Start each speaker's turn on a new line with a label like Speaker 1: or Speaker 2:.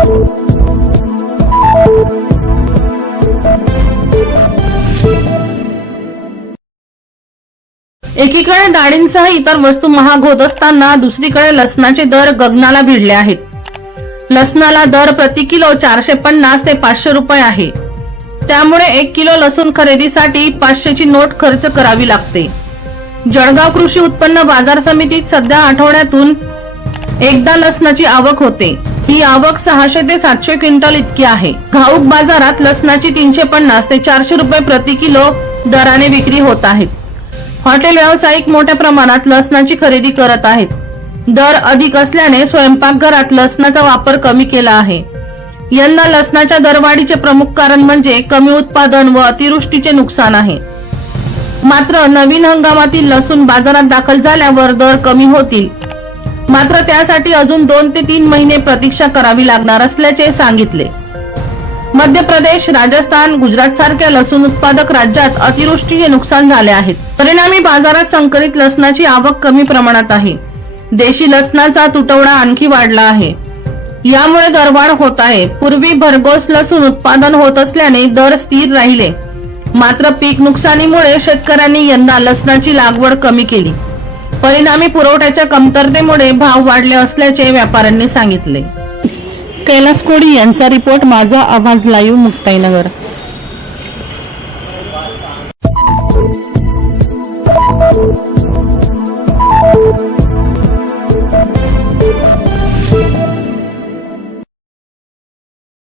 Speaker 1: एकीकडे डाळींसह इतर वस्तू महाग होत असताना दुसरीकडे लसणाचे दर गगनाला भिडले आहेत. लसणाला दर प्रति किलो चारशे पन्नास ते पाचशे रुपये आहे. त्यामुळे एक किलो लसूण खरेदीसाठी पाचशेची नोट खर्च करावी लागते. जळगाव कृषी उत्पन्न बाजार समितीत सध्या आठवड्यातून एकदा लसणाची आवक होते. ही आवक सहाशे ते सातशे क्विंटल इतकी आहे. घाऊक बाजारात लसणाची तीनशे पन्नास ते चारशे रुपये प्रति किलो दराने विक्री होत आहेत हॉटेल व्यावसायिक मोठ्या प्रमाणात लसणाची खरेदी करत आहेत. दर अधिक असल्याने स्वयंपाकघरात लसणाचा वापर कमी केला आहे. यंदा लसणाच्या दरवाढीचे प्रमुख कारण म्हणजे कमी उत्पादन व अतिवृष्टीचे नुकसान आहे. मात्र नवीन हंगामातील लसूण बाजारात दाखल झाल्यावर दर कमी होतील. मात्र त्यासाठी अजून दोन ते तीन महिने प्रतीक्षा करावी लागणार असल्याचे सांगितले. मध्य प्रदेश राजस्थान गुजरात सारख्या लसूण उत्पादक राज्यात अतिवृष्टीचे नुकसान झाले आहेत. परिणामी बाजारात संकलित लसणाची आवक कमी प्रमाणात आहे. देशी लसणाचा तुटवडा आणखी वाढला आहे. यामुळे दरवाढ होत आहे. पूर्वी भरघोस लसूण उत्पादन होत असल्याने दर स्थिर राहिले. मात्र पीक नुकसानीमुळे शेतकऱ्यांनी यंदा लसणाची लागवड कमी केली. परिणामी पुरवठ्याच्या कमतरतेमुळे भाव वाढले असल्याचे व्यापाऱ्यांनी सांगितले. कैलास कोडी यांचा रिपोर्ट माझा आवाज लाईव्ह मुक्ताईनगर.